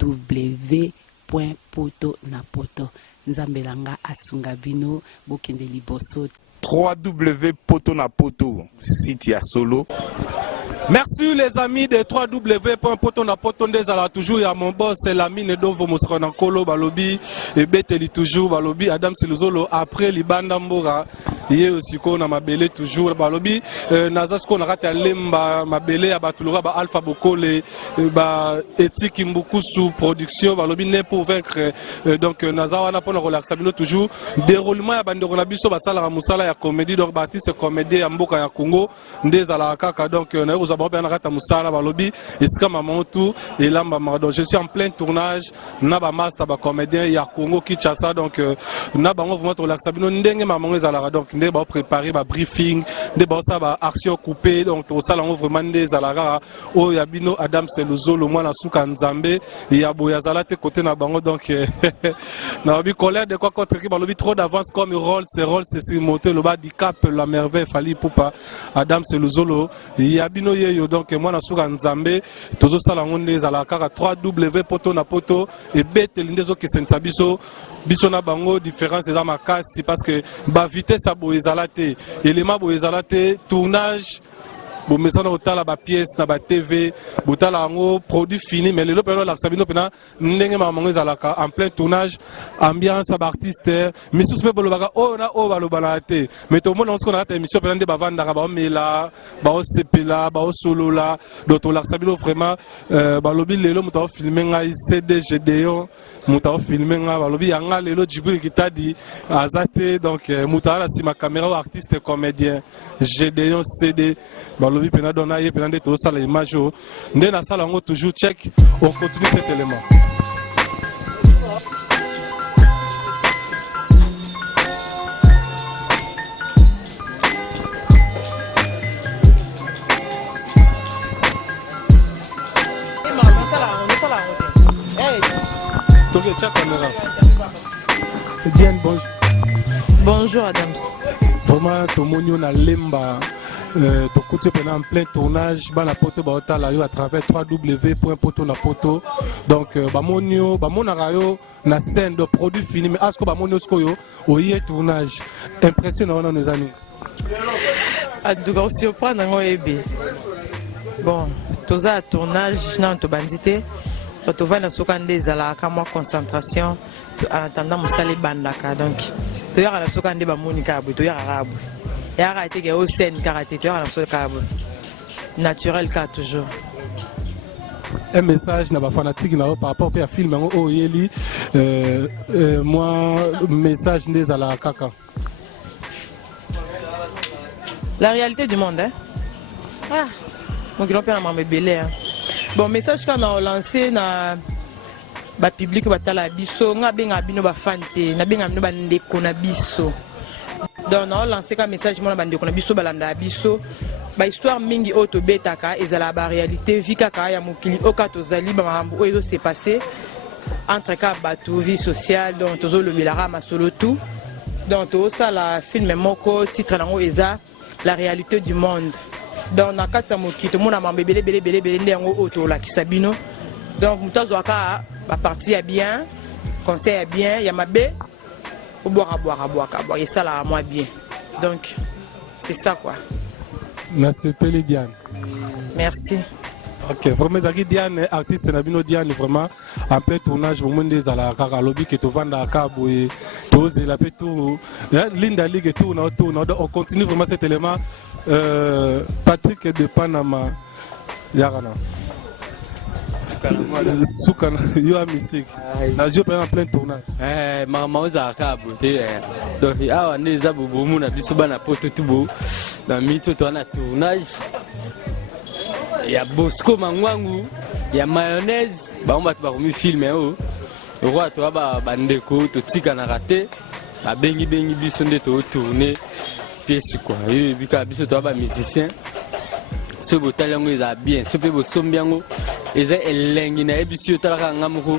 www.poto-na-poto. Nzambelanga asunga bino bokende liboso. www.poto-na-poto, site ya solo. Merci les amis de www.poto-na-poto ndezala toujours ya mon boss l'ami Nedovo Mosrona Kolo balobi et beteli toujours balobi Adam Siluzolo après libanda mbora ye osiko na mabele toujours balobi nazasko na kati ya lemba mabele ya batulura ba Alpha Bokole ba éthique mbukusu production balobi ne pour vaincre donc nazawa na pona relaxa bino toujours déroulement ya bandeko na biso basala ka musala ya comédie donc Baptiste comédie ya mboka ya Congo ndezala kaka donc na balobi iska mamantu elamba donc je suis en plein tournage na ba master ba comédien ya Congo Kinshasa donc na bango vraiment relaxa bino ndenge mamango ezala donc ndé ba préparer ba briefing ndé ba ça ba action coupée donc to sala vraiment ndé ezala o ya bino Adam Seluzolo mwana suka nzambe ya boya zala te côté na bango donc na bi colère de quoi contre qui balobi trop d'avance comme rôle c'est monter le bas du cap la merveille fali poupa Adam Seluzolo ya bino yeyo donc moi na suka nzambe tozo sala ngonde ezala kaka www.poto-na-poto et beteli ndezo kesensa biso na bango différence dans ma case c'est parce que ba vitesse a bo ezala te élément bo ezala te tournage bon mais ça na otala ba pièce na ba TV botala ngo produit fini mais le peno la sabino pena ndenge mamango ezala en plein tournage ambiance ba artiste mais sous pe bolobaka o na o balobana te mais to mona on a ta émission pena nde ba vanda ba mela ba o sepela ba o solo la doto la sabino vraiment balobi lelo muta filmer ngai CD GDO muta filmer nga balobi yanga lelo Djibril Kitadi azate donc muta la si ma caméra artiste comédien GDO CD balobi pena dona ye pena nde to sala image nde na sala ngo toujours check on continue cet élément. Bien, bonjour. Bonjour Adams. Vraiment, tout le monde a lemba. Tout en plein tournage, à travers www.poto-na-poto. Donc, bamonio, bamonarayo, na scène de produits finis, mais asko bamonio skoyo, oye tournage. Impressionnant, nos amis. En tout cas, aussi, on prend un OEB. Bon, tout ça, tournage, non, tout bandité. Tu vas dans ce cas des moi concentration en attendant mon salé bandaka donc tu vas dans ce cas des bamonika tu vas arabe et arrêter que au scène karaté tu vas dans ce cas naturel car toujours un message n'a pas fanatique n'a par rapport à film oh yeli moi message des ala kaka la réalité du monde hein ah mon grand père m'a belé hein. Bon message qu'on a lancé na ba public batala biso nga benga bino ba fante na benga bino ba ndeko na biso donc on a lancé un message mon ba ndeko na biso balanda biso ba histoire mingi auto betaka ezala ba réalité vie kaka ya mokili okato zali ba mambo oyo s'est passé entre ka bato vie sociale donc tozo le belara masolo tout donc to ça la film moko titre nango eza la réalité du monde. Donc na kati ya mokito mona mambe belé ndé yango auto la kisabino donc mutazo aka ba partie ya bien conseil ya bien ya mabe au boire et ça là moi bien donc c'est ça quoi. Merci Pele Diane. Merci. Ok, vraiment Zaki Diane artiste Nabino Diane vraiment en plein tournage au monde des ala kaka lobby que tu vends à Cabo et tu la peut tout Linda Ligue et tout on continue vraiment cet élément Patrick de Panama Yarana Soukana you are mystique la jeu en plein tournage maman za Cabo donc ah on est zabobo muna biso bana poto tubo dans mito to na tournage. Il y a Bosco Mangwangu, il y a mayonnaise, on va te filmer. Le roi, tu vas bandeko, tu tika na raté, la bengi biso de te tourner, pièce quoi. Et puis quand biso tu vas musicien, ce botalango ils a bien, ce peu sombiango, ils a elengi na biso talaka ngamuko,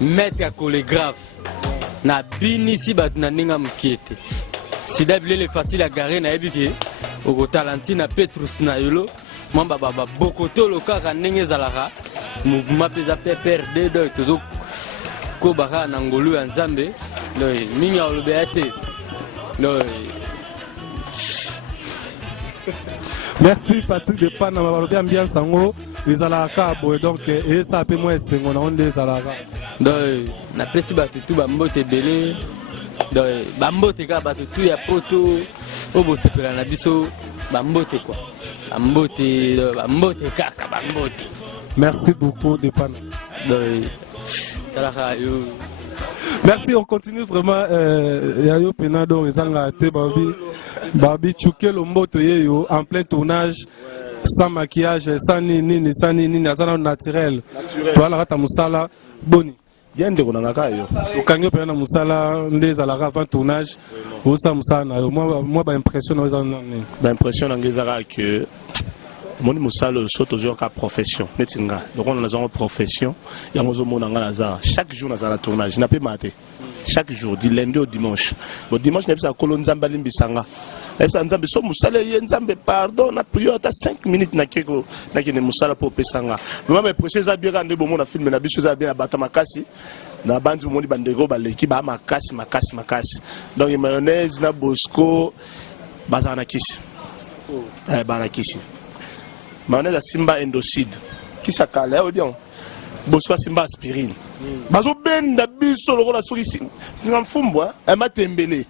mettre chorégraphe, na bini si bat na ninga mkiete. Si d'abord les facile à garer na biso, au Talentina Petrus na yolo. Mamba baba bokoto loka kanenge zalaka mouvement peza PPRD donc tozo kobaka na ngolu ya nzambe donc mingi alobe ya te donc Merci Patrick de Pana mabalobi ambiance yango ezalaka boye donc eza pe moi esengo na onde ezalaka donc napesi bato tu bambote ebele donc bambote kaka bato tu ya poto oyo bosepela na biso bambote quoi bambote kaka bambote. Merci beaucoup de Pana. Donc talaka yo. Merci, on continue vraiment. Yayo Penado, Ezanga Te Babi Chouke Lomboto Yeyo en plein tournage, sans maquillage, sans nini, nazana naturel. Toi la rata musala boni. Bien de konanga yo. Okanyo pena musala ndez à la avant tournage. Osa musana. Moi ba impression aux en. Ba impression ngezara que mon musala saute toujours qu'à profession. Netinga. Donc on a une profession. Il y a mon nazara. Chaque jour dans un tournage, n'a pas maté. Chaque jour, du lundi au dimanche. Le dimanche, nous avons colon Nzamba Limbisanga. Nzambe so musala ye Nzambe pardon na prière ta 5 minutes na keko na kene musala po pesanga. Mais ma prochaine za bien quand bo mona film na biso za bien na bata makasi. Na bandi mo ni bandego ba leki ba makasi. Donc mayonnaise na Bosco bazana kisi. Bana kisi. Mayonnaise Simba endocide. Qui ça cale ou bien Bosco Simba aspirine. Bazo benda biso lokola soki singamfumbwa matembele.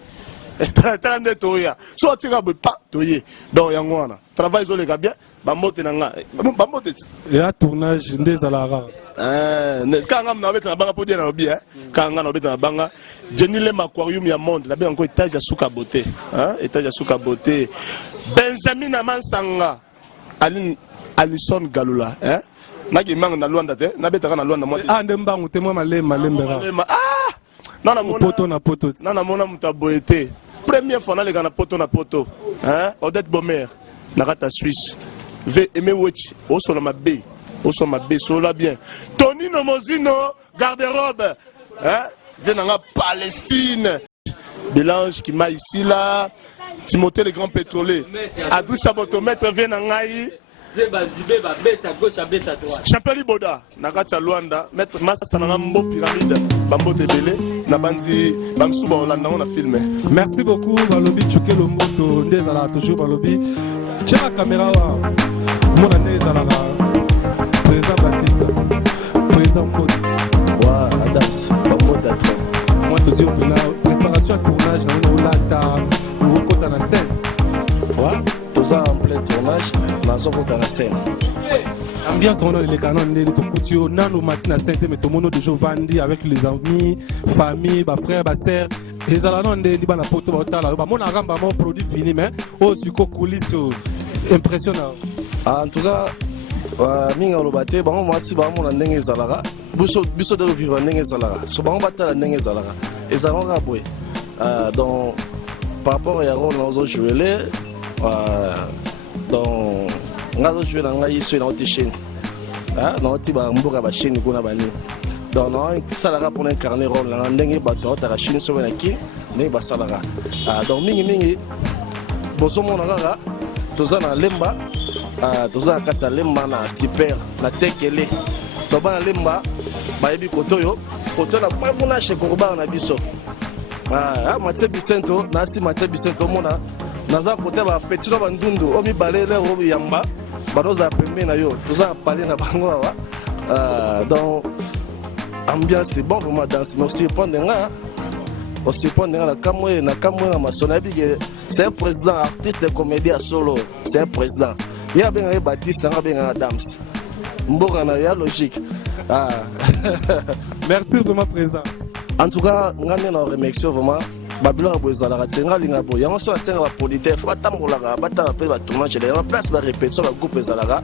Tande toya so atika pas toye donc yango wana travail zo le bien bamote nanga bamote ya tournage ndezalara kanga na beta na banga podi na obi kanga na beta na banga Jenny Lem aquarium ya monde na bien encore étage ya suka beauté étage ya suka beauté Benjamin Amansanga Alison Galula naki manga na Luanda te na beta na Luanda moi ndembangu te moi malembera non na poto na mona mutaboete première fois na na poto Odette Bomer na rata Suisse ve aimé wechi o solo mabe sola bien Tonino Mozino garde-robe venanga Palestine Belange qui m'a ici là Timothée le grand pétrolier Adou Sabotomètre venangai Chapeli Boda, Nakata Luanda, Maître Massa Nambo Pyramide, Bambo Tebele, Nabandi, Bamsuba Olanda, on a filmé. Merci beaucoup, Balobi, Chouke Lomboto, Ndezala, toujours Balobi. Tiens la caméra, mon année, Zala, Président Baptiste, Président Modi. Wa Adams, Bambo Tatra. Moi, toujours, la préparation à tournage, on a ta, ou au côté de la scène. Ouais. En plein tournage, dans la scène. Ambiance, on a les canons de Tokutio, Nano Matina Sainte, mais tout le monde de Giovanni avec les amis, famille, frères, sœurs. Les alanons de Liban à Poto Botala, mon aramba, mon produit fini, mais au succo coulisses impressionnant. En tout cas, minga lobate, bon, moi si bon, mon andeng ezalara, biso de vivre andeng ezalara, so bon batala andeng ezalara, ezalanga boy. Donc, par rapport à Yaron, on a joué les. Donc, on a joué dans la chaîne. On a chaîne. Donc, on a salara pour incarner rôle. On a un bateau à la Chine sur la Chine. On a salara. Donc, mingi, bozo monara, toza na lemba, toza kata lemba na super, na tekele. Toba na lemba, baebi kotoyo, koto na pas mona chez Koroba na biso. Mathieu Bicento, nasi Mathieu Bicento mona. Naza côté ba petit no bandundu o mi balele o yamba baroza premier na yo toza parler na bango donc ambiance c'est bon vraiment danse mais aussi prendre la kamwe na masona bige c'est un président artiste et comédien solo c'est un président il y a bien Baptiste nga bien Adams mboka na ya logique merci vraiment président en tout cas ngane na remercier vraiment Babylon Bozala Tenga Lingabo, Yango so asenga ba politaire, faut tambolaka, bata pe ba tournage, la place ba répétition ba groupe Zalaga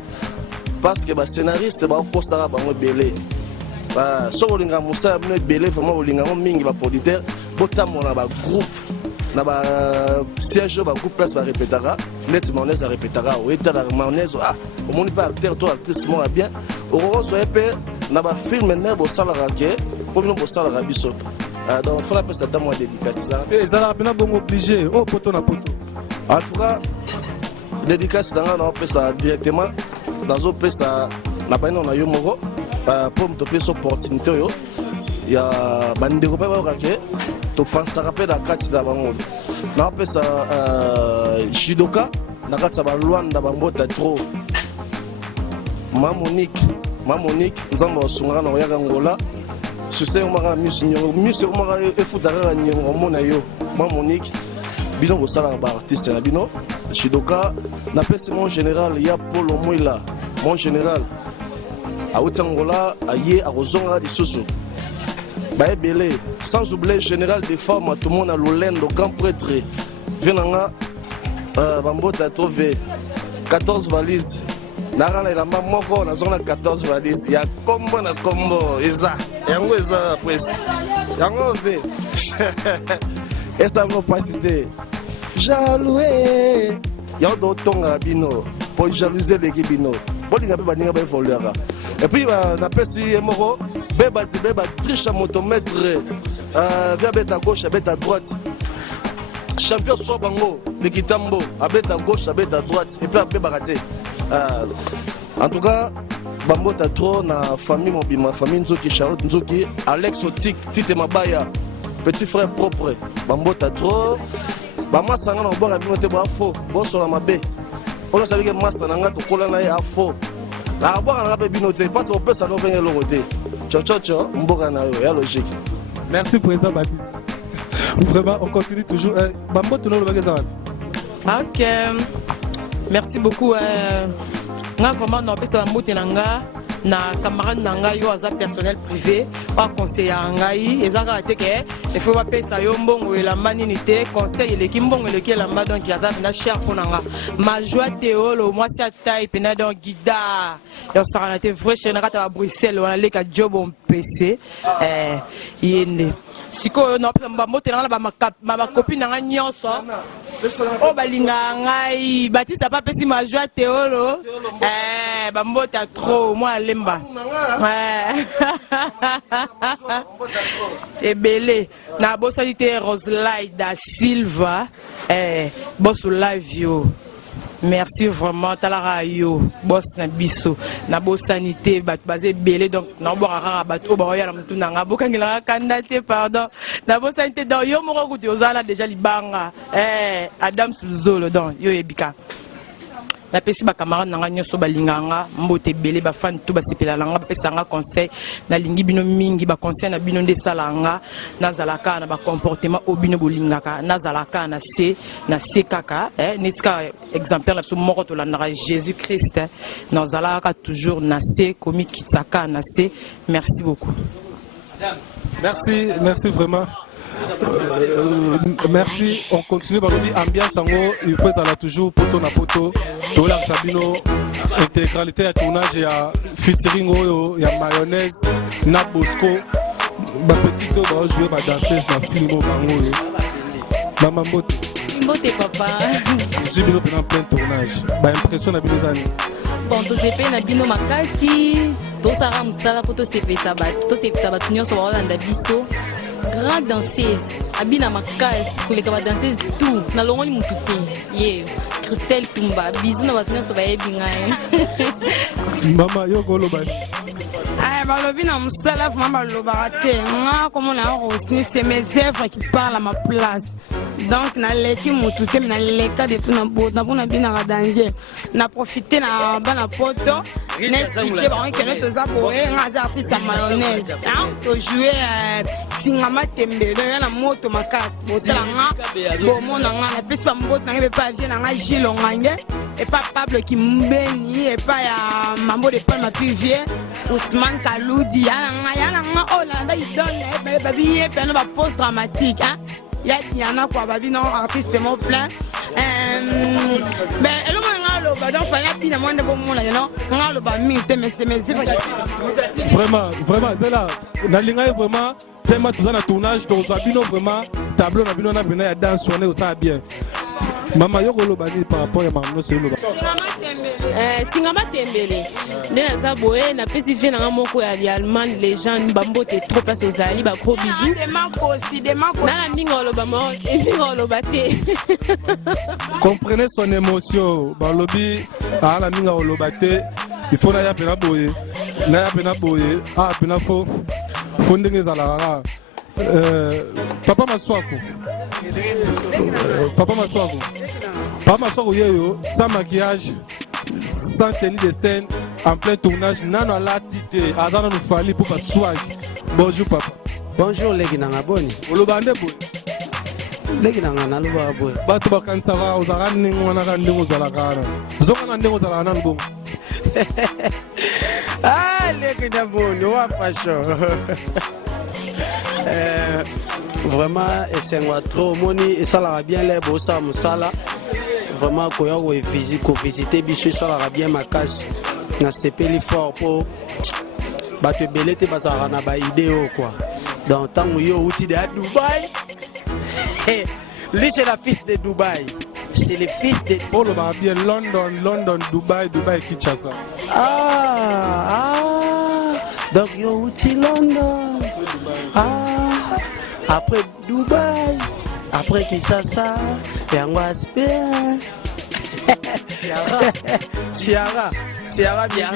parce que ba scénariste ba ko sara bango belé. So bolinga musa bino belé vraiment bolinga mingi ba politaire, botambola ba groupe na ba siège ba groupe place ba répétara, net mayonnaise répétara, o eta la mayonnaise au monde pas acteur toi actrice moi bien. Oro so épée na ba film ne bo salara ke, pour nous bo salara biso. Donc il faut la passer à moi dédicace ça. Et ça là bon obligé au poto na poto. En tout cas dédicace dans on peut ça directement dans au peut ça na pas on a yo moko pour me toper cette opportunité. Il y a des gens qui tu penses à la carte d'avant. On appelle ça Shidoka, on a ça loin d'abord trop. Monique, nous avons sonné dans le Angola. Je sais on m'a mis sur on m'a fait d'ailleurs Monique, bino au salaire artiste na bino. Shidoka, on appelle mon général, il y a Paul Omoila, mon général. À Angola, aïe à Rosonga de Soso. Belé, sans oublier le général des femmes, tout le monde a l'Olendo, grand prêtre. Venanga, Bambota a trouvé 14 valises. Narana et la maman, on a 14 valises. Il y a combo na combo, Eza. Yango Eza après. Yango V. Et ça ne va pas citer. Jaloué. Yango d'autres à Bino. Pour jalouser l'équipe Bino. Et puis, on appelle si Moro. Beba triche à motomètre, via bête à gauche, à bête à droite. Champion soit bango, le Kitambo, à bête à gauche, à bête à droite, et puis à Beba raté. En tout cas, Bambo t'as trop na famille, ma famille Nzoki, Charlotte Nzoki, Alex Otik, Tite Mabaya, petit frère propre. Bambo t'as trop. Bama Sanga na boire à binote ba faux, bon sur la mabé. On a savé que Massa Nanga to kola na ya faux. La boire na binote, parce qu'on peut ça nous venir le côté. Logique. Merci président Baptiste. Vraiment, on continue toujours. Bambo, tu nous le ok. Merci beaucoup. Vraiment, on a na camarade nanga yo aza personnel privé pas conseiller ngai ezaka ate ke il faut pas pesa yo mbongo elamba nini te conseil eleki mbongo eleki elamba donc yaza na cher pour nanga ma joie teolo moi c'est taille pena donc guida yo sara na te vrai chez na Bruxelles on allait ka job on PC yende siko no Bambo te na ba copine nanga nyonso o balinga ngai Baptiste pas pesi ma joie teolo Bambo ta trop moi lemba c'est belé na bosalité Roselaida Silva boss live yo merci vraiment talara yo boss na biso na bosanité bat basé belé donc na boara bato ba ya na mutu nanga bokangela kandate pardon na bosanité donc yo moko kuti ozala déjà libanga Adam Sulzolo donc yo ebika la pesi ba camarade nanga nyoso balinganga mbote belé ba fan tout ba sepela langa pesanga conseil na lingi bino mingi ba conseil na bino ndesalanga na zalaka na ba comportement obino bolingaka na zalaka na C kaka netika exemplaire na moko to la Jésus Christ na zalaka toujours na C komi kitsaka na C. Merci beaucoup. Merci vraiment. Merci, on continue par l'ambiance il faut ça toujours poto na poto to la sabino intégralité à tournage et à featuring il y a mayonnaise na Bosco ba petit to ba jouer ba danseuse na film bango mama mbote papa je bino en plein tournage ba impression na bino zani bon to sepe na bino makasi to sara musala poto sepe sabat nyonso ba olanda biso grande danseuse abina makasi koleka ba danseuse tout na longoli mutu te ye Christelle Tumba bisous na batuna so bayebi ngai mama yo koloba balobi na musala vraiment balobaka te nga komona rosni c'est mes œuvres qui parlent à ma place donc na leki mutu te na leka de tout na bot na bona bina ka danger na profiter na bana poto n'expliquer ba que nous toza boé nga artiste à mayonnaise to jouer singama tembelo ya na moto makasi botala nga bomona nga na pesi ba mbot na nge pa vie na nga Gilles Ngange et pas Pablo Kimbeni et pas ya Mambo de Palma Pivier Ousmane Kaloudi ya nga Olanda idole babi pe no ba post dramatique ya Diana kwa babi non artiste mo plein ben elo nga lo ba donc fa ya pina monde bo mona non nga lo ba mi te mais vraiment c'est là na linga vraiment tellement tout ça na tournage to so bino vraiment tableau na bino na bina ya danse on est au ça bien mama yo koloba ni par rapport ya mamno c'est lo singama tembele nde naza boye na pesi vie nanga moko ya Allemagne les gens bambote trop place aux ali ba gros bisous na mbinga oloba te comprenez son émotion balobi ala mbinga oloba te il faut na ya pena boye na pena boye pena fo ndenge ezalaka papa maswako papa maswako yeyo sans maquillage, sans tenue de scène, en plein tournage nano alati te aza nanu fali mpo baswag. Bonjour papa. Bonjour leki nanga boni. Oloba nde boye leki nanga nalobaka boye bato bakanisaka ozalaka ndenge wana kaka ndenge ozalaka wana zonga na ndenge ozalaka nanu bongo. leki na boni owa fashion. Vraiment esengwa trop moni esalaka bien le bosala mosala vraiment koya kovisite biso esalaka bien makasi na sepeli fort mpo bato ebele te bazalaka na baide oyo quoi. Donc ntango yo outi de Dubaï. Lui c'est la fils de Dubaï. C'est le fils de... Oh le bien London, Dubaï, Kinshasa. Donc yo outi London. Après Dubaï, après Kinshasa, yango aspect. Ciara bibi.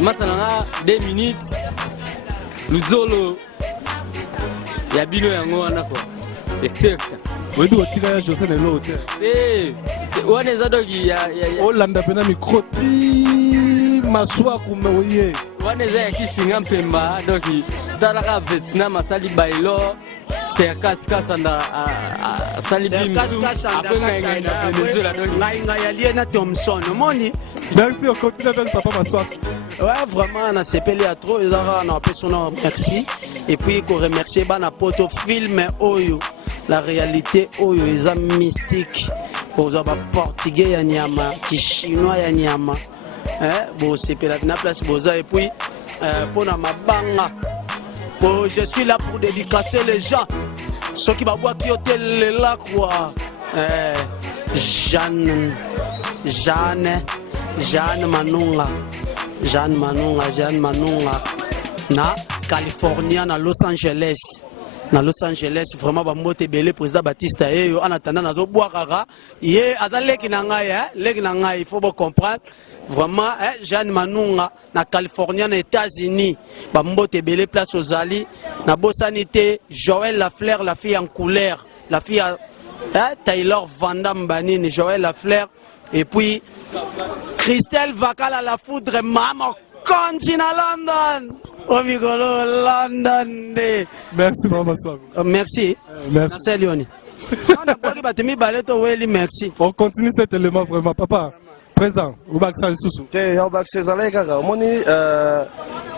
Masalanga 2 minutes. Luzolo. Ya bino yango wana ko. Exact. Webi otika ya José Nelo hotel. Wana zadogi ya Olanda pena mikroti maswa kumeoye. Wana za ya kishinga mpemba doki talaka Vietnam asali bailo serkas kasanda asali bimtu après ngai na Venezuela doki ngai ya liena Thompson moni. Merci, on continue avec papa maswa. Ouais, vraiment, on a sepelé à trop, on a appelé son nom, merci. Et puis, qu'on remercie bana poto film Oyo, la réalité Oyo, ils ont mystique. Aux avoir portugais ya nyama, qui chinois ya nyama. Bon, c'est la place boza et puis pour na mabanga. Bon, je suis là pour dédicacer les gens. Ceux qui m'ont qui hôtel là quoi. Jeanne Manunga na California na Los Angeles vraiment ba mbote belé président Batista eyo en attendant nazo boakaka ye azaleki na ngai il faut bien comprendre vraiment Jeanne Manunga na California na États-Unis ba mbote belé place aux Ali na bosanité Joël Lafleur la fille en couleur la fille Taylor Van Damme Banini Joël Lafleur et puis Christelle Vakala la foudre maman continue à London. Oh Migolo London. Merci maman Swago. Merci. Merci Léonie. On continue cet élément vraiment papa. Présent au Baksan Soussou. Te ya Baksan Zalé kaka. Moni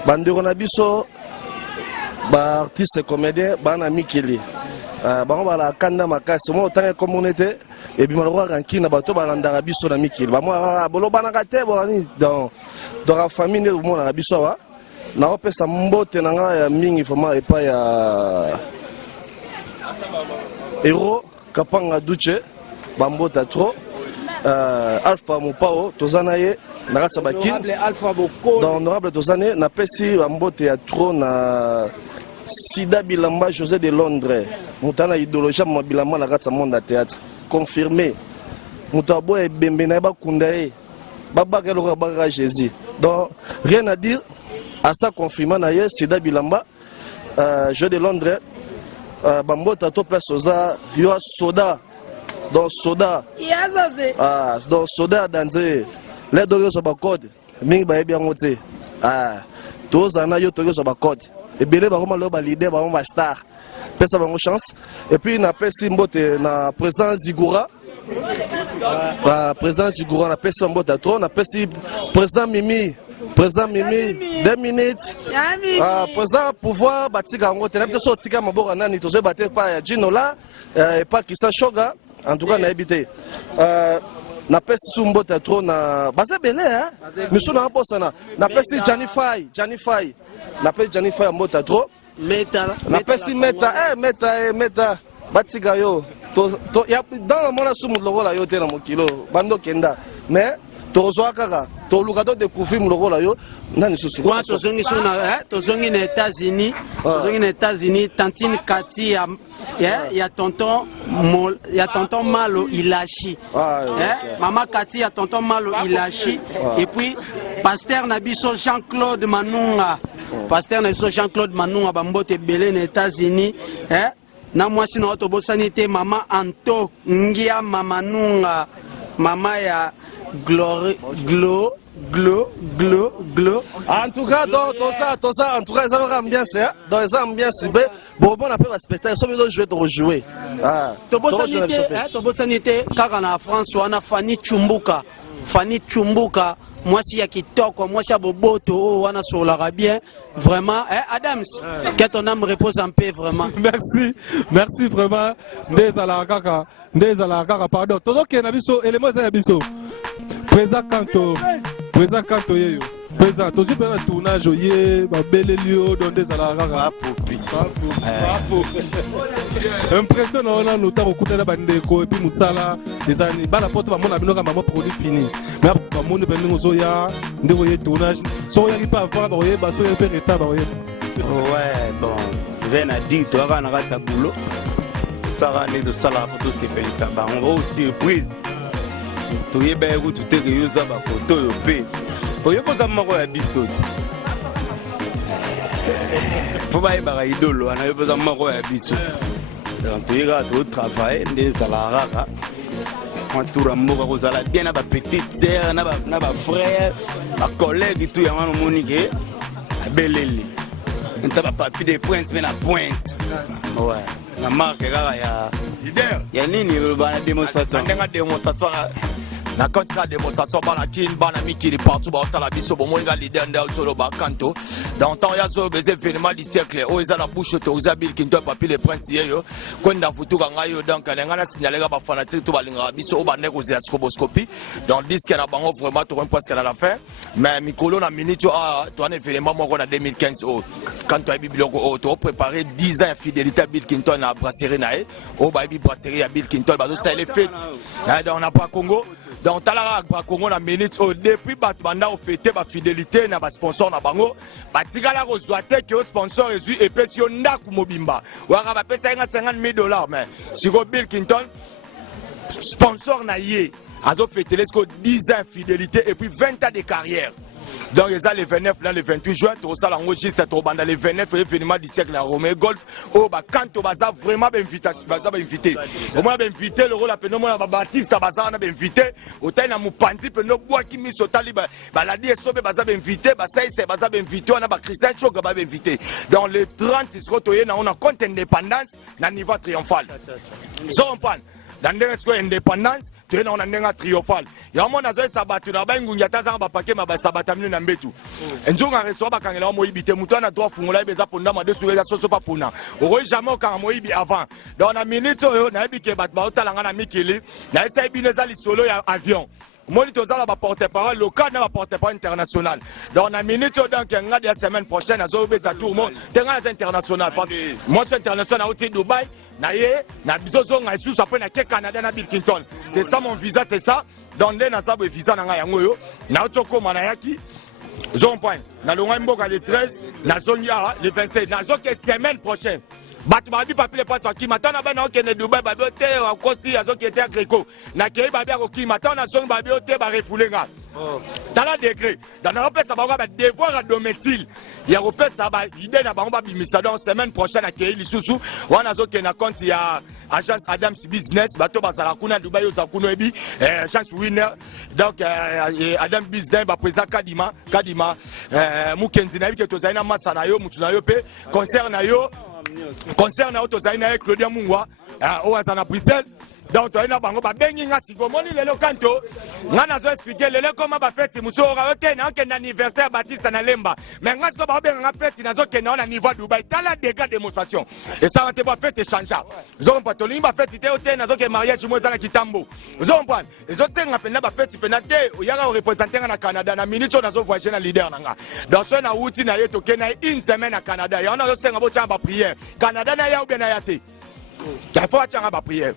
bandeko na biso ba artiste comédien bana mikili. Bango bala kanda makasi mo tanga communauté et puis malheureusement kanki na bato balanda biso na mikili ba mo bolo bana kate bolani dans la famille ne mo na biso wa na opesa mbote na nga ya mingi vraiment et pas ya héros kapanga duche bambota trop alpha mopao tozana ye na katsa baki alpha boko dans honorable tozane na pesi bambote ya trop na Sida Bilamba José de Londres, Moutana idéologie Bilamba na katsa monde à théâtre, confirmé. Moutabo et Bembenaba Kundae, Baba Galora Baga Jésus. Donc rien à dire à ça confirmant naïe Sida Bilamba José de Londres, Bambo Tato place Oza, Yoa Soda, donc Soda, donc Soda Danze, les deux sur Bakode, Ming Baebi Amote, Tozana Yotoyo sur Bakode. Et bien, vraiment, le leader, vraiment, star. Pesa bango chance. Et puis, on a pesi mbote na président Zigura. Président Zigura, on a pesi mbote à trop. On a pesi président Mimi. Président Mimi, 2 minutes. Président pouvoir, batika ngo. Tenez peut-être sortir ma boka nani. Tous les battre pas Gino là et pas Kissa Shoga. En tout cas, on a évité. Na pesi sumbote à trop na. Basé belé hein. Monsieur na bossa na. Na pesi Janify. Na pesi Janify mbota trop. Meta. Na pesi meta. Batika yo. To ya dans le monde sumu logo la yo te na mokilo. Bando kenda. Mais tozwa kaka toluka to découvrir muloko la yo nani susu kwa tozongi sona tozongi na États-Unis tozongi na États-Unis tantine Kati ya tonton Malo Ilachi maman Kati ya tonton Malo Ilachi et puis pasteur Nabiso Jean-Claude Manunga bambote belé na États-Unis na mwasi na to bosani te mama Anto Ngia Mamanunga mama ya Glory Glo. En tout cas, dans tout ça, en tout cas, ça va ambiance, dans les ambiances, bon, on appelle le spectacle, ça veut dire jouer, de rejouer. Tobosanité, car en France, on a Fanny Chumbuka, moi si ya kitoko, moi si ya boboto, on a sur l'arabien, vraiment, Adams, que ton âme repose en paix, vraiment. Merci vraiment, Ndezala Kaka, pardon. Tout ce qui est nabiso, élément c'est nabiso. Présent Kanto yeyo. Présent, tout ce qui est tournage, yé, belle lieu, dans des alarara. Impressionnant, on a noté au côté de la bande et puis Moussala, des années, la porte va mon ami, maman produit fini. Mais après, mon événement aux Oya, de tournage, soit il n'y a pas à voir, soit il y a pas de retard. Ouais, bon, je viens à dire, tu vas en sa boulot. Ça va aller de ça la photo, c'est fait ça. On va aussi surprise. Tu es bien, tu t'es réussi à la photo, tu peux. Faut que ça m'envoie à Bissot. Faut pas y aller idole, on a besoin de m'envoyer à Bissot. Donc tu iras au travail, des alarara. On tourne amour, on a bien à ma petite sœur, à ma frère, ma collègue et tout, il y a un monique, à Belélé. On t'a pas pu des points, mais la pointe. Ouais. La marque, il y a une démonstration. Na kontra démonstration bana kin bana mikili partout ba otala biso bo moninga leader nda solo ba kanto dans temps ya zo des événements du siècle o eza na bouche to uzabil kinto papi le prince yeyo kwenda futuka ngayo donc lenga na signaler ba fanatique to balinga biso o ba neko za stroboscopie donc disque na bango vraiment to presque à la fin mais mikolo na minute to un événement moko na 2015 o quand to bibiloko o to préparer 10 ans de fidélité à Bill Clinton na brasserie nae o ba bi brasserie à Bill Clinton ba ça les fêtes donc on a pas Congo. Donc, Talara Congo na minute depuis Batmanda au fêté ma fidélité na sponsor na bango batigala ko zoate que sponsor reçu et pesio ndaku mobimba waka ba pesa $50,000 mais siko Bill Clinton sponsor na yé azo fêté lesco 10 ans fidélité et puis 20 ans de carrière. Donc les le 29 là le 28 juin tout ça l'enregistre tout banda le 29 événement du siècle à Romeo Golf oh bah quand on va vraiment invitation baza invité au moins invité le rôle la peno moi Baptiste baza na invité autant na mupanzi peno bois qui mis sotali ba la die sobe baza invité ba ça c'est baza invité on a ba Christian Choga ba invité dans le 30 sera toyé na on a compte indépendance na niveau triomphal so on prend dans le indépendance tu es dans un triomphal ya mo nazo sabatu na ba ngunja taza ba paquet ma ba sabata minu na mbetu nzunga reso ba kangela mo ibite mutu na doa fungula beza ponda ma desu ya soso pa pona o jamais ka mo ibi avant dans na minute yo na ibike bat ba otalanga na mikili na esa ibineza lisolo ya avion Moni tozala ba porte-parole local na ba porte-parole international. Dans la minute donc nga de la semaine prochaine azo beta tout monde tenga international. Moi c'est international au Dubaï na ye na bizozo nga sous après na ke Canada na Bill Clinton. C'est ça mon visa, c'est ça. Dans les na sabo visa na nga yango yo. Na otoko manayaki. Zone point. Na longa mboka le 13, na zone ya le 27. Na zo ke semaine prochaine. Batuma bi papi le passe qui matana ba na okene Dubai ba biote akosi azo qui était à Greco na kei ba bia ko ki matana son ba biote ba refulenga dans la degré dans l'Europe ça va ba devoir à domicile ya Europe ça ba idée na ba ba bimisa dans semaine prochaine à kei lisusu wana zo ke na compte ya agence Adams Business bato ba sala kuna Dubai yo za kuno ebi chance winner donc Adam Business ba président Kadima Mukenzi na bike to zaina masana yo mutu na yo pe concert na yo concerne auto zaina Claudia Mungwa au azana Bruxelles donc tu as bango ba bengi nga siko moni lelo kanto nga nazo expliquer lelo comment ba fête muso ora ote na ke anniversaire Baptiste na lemba mais nga siko ba benga nga fête nazo ke na niveau Dubai tala dégâts démonstration et ça on te ba fête changea zo patoli ba fête te ote nazo ke mariage mo zana kitambo zo comprendre et zo senga pena ba fête pena te o yaka représenter na Canada na minute nazo voyager na leader nanga donc so na wuti na yeto ke na une semaine na Canada ya on zo senga bo chamba prière Canada na ya ou bien na ya te il faut attendre ba prière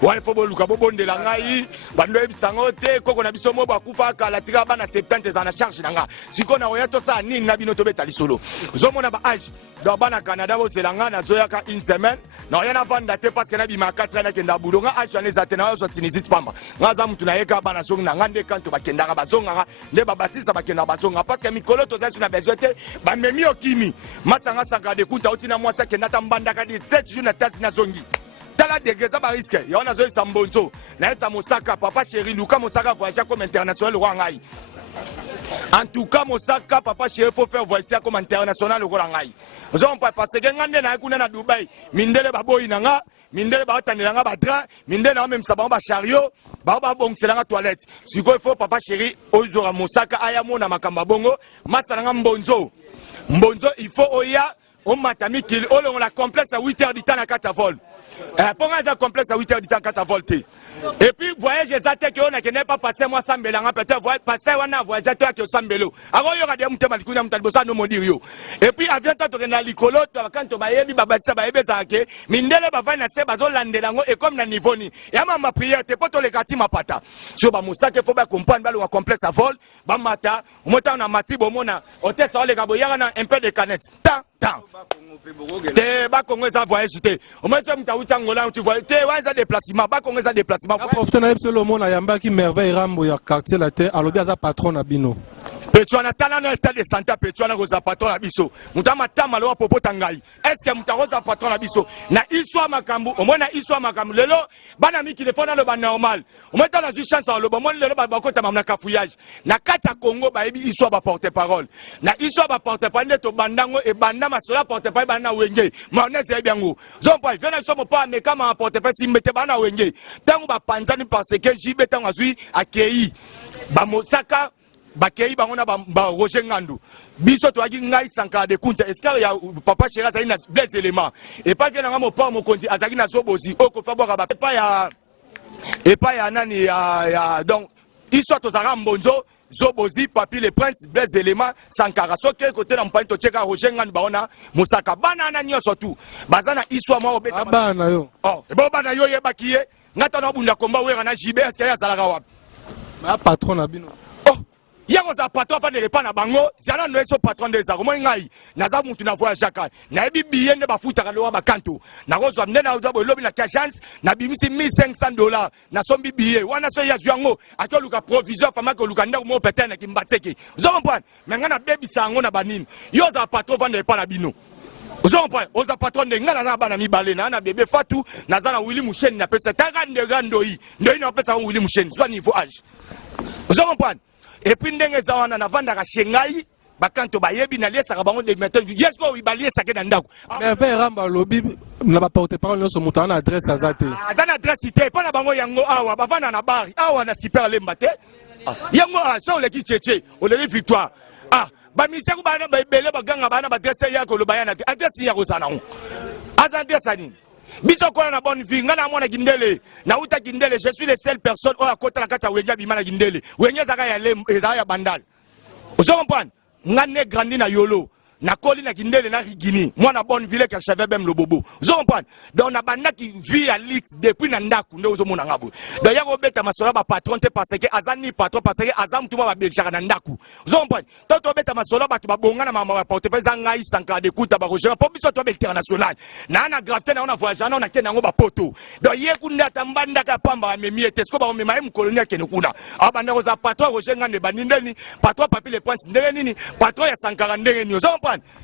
Ouais, faut boluka bobondela ngai bando ebisango te koko na biso mo bakufa kala tika bana 70 za na charge nanga siko na oya to sa nini na bino to beta lisolo zomona ba age do bana Canada bo zelanga na zoyaka une semaine na oya na vanda te parce que na bima 4 na kenda bulonga age ane za te na zo sinizit pamba ngaza mutu na yeka bana zonga na ngande kanto bakendaka bazonga nde babatisa bakenda bazonga parce que mikolo to za na besoin te ba memi okimi masanga sanga de kunta otina mwasa kenda tambanda ka 17 jours na tasi na zongi tala degreza ba risque ya on a zo sambonzo na esa Mosaka papa chéri Luka Mosaka voyage comme international roi ngai en tout cas Mosaka papa chéri faut faire voyage comme international roi ngai on pas parce que ngande na kuna na Dubai mindele baboyi nanga mindele ba tanelanga badra mindele na même sabon ba chariot ba bongselanga toilette siko il faut papa chéri ozora Mosaka aya mona makamba bongo masalanga mbonzo il faut oya on matami qu'il on la complexe à 8h du temps na 4 vol. Pour un complexe à 8h du temps 4 volts. Et puis voyage exact que on a n'est pas passé moi sambelanga peut-être voyage passer on a voyage toi que sambelo. Alors il y aura des mutema likuna mutalbosa no modirio. Et puis avion to na likolo to quand to bayebi babatisa bayebe zake mindele bava na se bazo landelango et comme na niveau ni. Et ma prière te poto le kati mapata. Sur ba Mosaka faut ba comprendre ba le complexe à vol ba mata mota na mati bomona otesa ole kaboyanga na un peu de canette. Tant te ba Congo za voyage te au moins ça mutauta ngola tu vois te wa za déplacement ba Congo za déplacement profiter na yebso le mona yamba ki merveille rambo ya quartier la te alobi aza patron na bino Petuana tala na état de santé Petuana goza patron na biso mutama tama lo popota ngai est-ce que mutaroza patron na biso na iswa makambu au moins na iswa makambu lelo bana mi téléphone le ba normal au moins ta na chance le bon lelo ba kota mamna kafouillage na kata Congo ba yebi iswa ba porte parole na iswa ba porte parole to bandango e banda masola porte parole bana wenge maonese ya biango zompa vena somo pa me kama porte parole simbete bana wenge tango ba panzani parce que jibe tango azui akei ba Mosaka bakei bangona ba Roger Ngandu biso to agi ngai sanka de kunta escar ya papa chéra ça ina blesse élément et pas vient ngamo pa mo konzi azaki na sobosi oko fa boka ba pas ya nani ya donc histoire to zara mbonzo zobozi papi le prince blesse élément sankara soke côté na mpanto cheka Roger Ngandu baona Mosaka bana na nyoso tu bazana histoire mo obeta bana yo oh e bo bana yo yebaki ye ngata na bunda komba wera na jibe est-ce qu'il y a zalaka wapi ba patron na bino yako za patron fa ne repa na bango zana no eso patron de za ko ngai naza mutu na voyage jaka na ebi biye ne bafuta ka lowa bakanto na kozwa mnena uza bo lobi na chance na bimisi $1,500 na sombi biye wana so ya zwango ato luka provision fama ko luka ndako mo petene ki mbateke zo comprendre menga na bebi sango na banini yo za patron fa ne repa na bino zo comprendre oza patron de ngana na bana mibale na bébé Fatou na za na Willy Musheni na pesa tanga ndoi na pesa Willy Musheni zo niveau âge zo comprendre. Et puis ndenge za wana na vanda ka shengai bakanto bayebi na liesa ka bango de maintenant yes go ibalier sake na ndako mais ve ramba lobi na ba porte parole no so mutana adresse azate azana adresse te pa na bango yango awa bavanda na bari awa na super lemba te yango so le ki cheche o le victoire ba mise ko bana ba bele baganga bana ba adresse ya ko lo bayana te adresse ya ko sana on azande sani biso ko na bonne vie ngana mona gindele na uta gindele je suis le seul personne o akota na kata wenja bimana gindele wenye zaka ya lem ezaka ya bandal ozo comprendre ngane grandi na yolo na koli na gindele na rigini mwana bonne ville que j'avais même le bobo ozo comprendre donc na banda qui vit à Lix depuis na ndaku ndo ozo mona ngabo donc ya ko beta masola ba patron te parce que azani patron parce que azam tuma ba belchaka na ndaku ozo comprendre toto beta masola ba tu ba bonga na mama ba porte pas ngai sanka de kuta ba roger po biso to ba international na gravité na on a voyage na on a kena ngo ba poto donc ye kunda tambanda ka pamba memi etesko ba mema em colonia kene kuna abanda ko za patron roger ngane banindeni patron papi le prince ndenge nini patron ya sankara ndenge ni ozo